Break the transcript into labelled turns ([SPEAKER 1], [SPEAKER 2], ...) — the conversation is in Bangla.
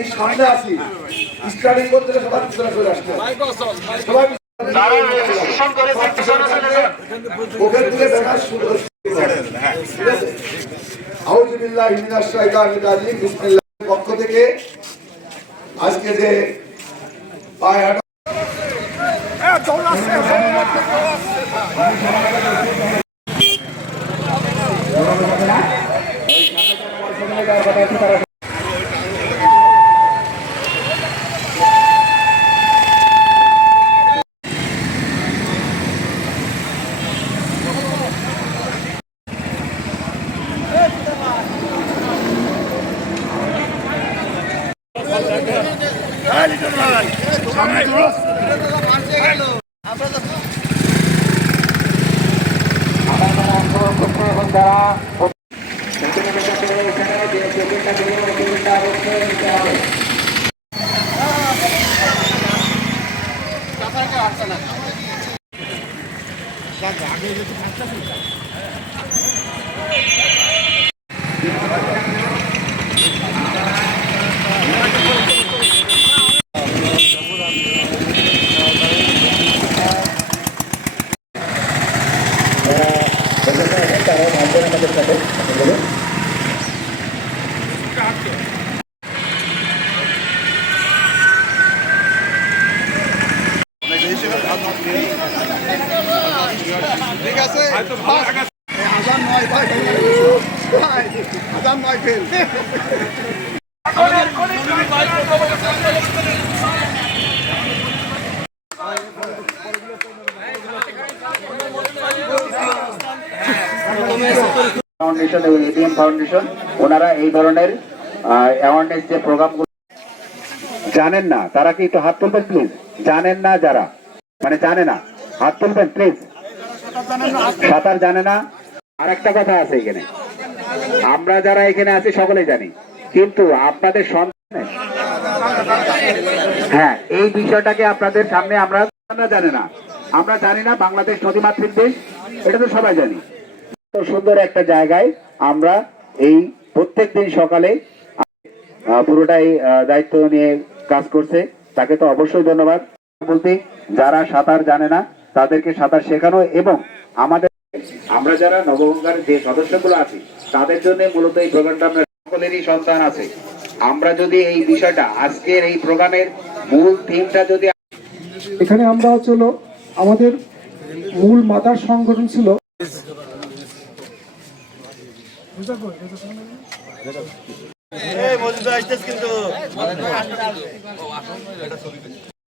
[SPEAKER 1] এই সামনে আছি। স্টার্টিং করতে গেলে সবার পিছনে চলে আসতে সবাই ওখান থেকে দেখা শুরু পক্ষ থেকে আজকে যে পায়ে হাঁটা আগে যেতে পারতাম আজান নয় ভাই ভাই আজান নয় ফেল।
[SPEAKER 2] ফাউন্ডেশন এবং এটিএম ফাউন্ডেশন ওনারা এই ধরনের অ্যাওয়ারনেস যে প্রোগ্রামগুলো জানেন না তারা কি একটু হাত তুলবেন প্লিজ জানেন না যারা? মানে জানে না। হাত তুলবেন প্লিজ সাঁতার জানে না। আর একটা কথা আছে এখানে। আমরা যারা এখানে আছি, সকলেই জানি। কিন্তু আপনাদের সন্তান হ্যাঁ এই বিষয়টাকে আপনাদের সামনে আমরা জানি না। আমরা জানি না বাংলাদেশ নদীমাতৃক দেশ এটা তো সবাই জানি। সুন্দর একটা জায়গায় আমরা এই প্রত্যেক দিন সকালে পুরোটাই দায়িত্ব নিয়ে কাজ করছে। তাকে তো অবশ্যই ধন্যবাদ। বলতে যারা সাঁতার জানে না তাদেরকে সাঁতার শেখানো এবং আমাদের আমরা যারা নবগঙ্গার যে সদস্যগুলো আছি তাদের জন্য মূলত এই প্রোগ্রামটা আমরা সকলেরই সন্তান আছে। আমরা যদি এই বিষয়টা আজকের এই প্রোগ্রামের মূল থিমটা যদি
[SPEAKER 3] এখানে আমরা হচ্ছে হলো আমাদের মূল মাতার সংগঠন ছিল